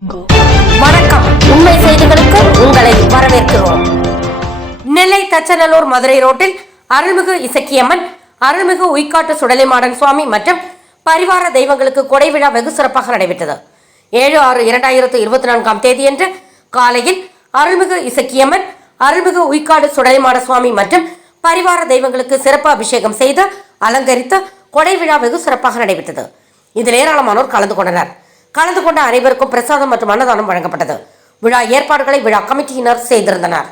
வணக்கம். உண்மை செய்திகளுக்கு உங்களை வரவேற்கிறோம். நெல்லை தச்சநல்லூர் மதுரை ரோட்டில் அருள்மிகு இசக்கியம்மன், அருள்மிகு உய்காட்டு சுடலைமாடன் சுவாமி மற்றும் பரிவார தெய்வங்களுக்கு கொடை விழா வெகு சிறப்பாக நடைபெற்றது. 7/6/2024 தேதியன்று காலையில் அருள்மிகு இசக்கியம்மன், அருள்மிகு உய்காடு சுடலைமாட சுவாமி மற்றும் பரிவார தெய்வங்களுக்கு சிறப்பு அபிஷேகம் செய்து அலங்கரித்து கொடை விழா வெகு சிறப்பாக நடைபெற்றது. இதில் ஏராளமானோர் கலந்து கொண்டனர். கலந்து கொண்ட அனைவருக்கும் பிரசாதம் மற்றும் அன்னதானம் வழங்கப்பட்டது. விழா ஏற்பாடுகளை விழா கமிட்டியினர் செய்திருந்தனர்.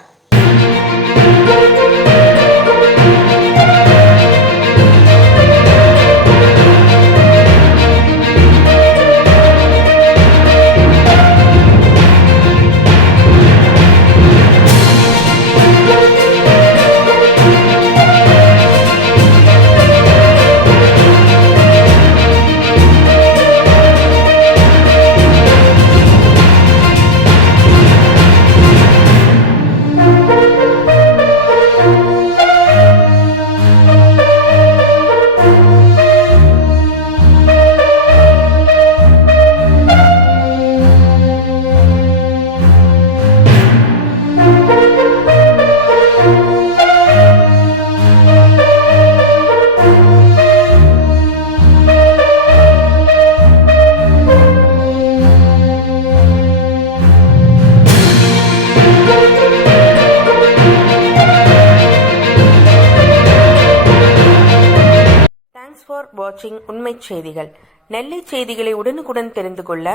ஃபார் வாட்சிங் உண்மை செய்திகள். நெல்லை செய்திகளை உடனுக்குடன் தெரிந்து கொள்ள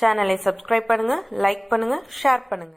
சேனலை சப்ஸ்கிரைப் பண்ணுங்க, லைக் பண்ணுங்க, ஷேர் பண்ணுங்க.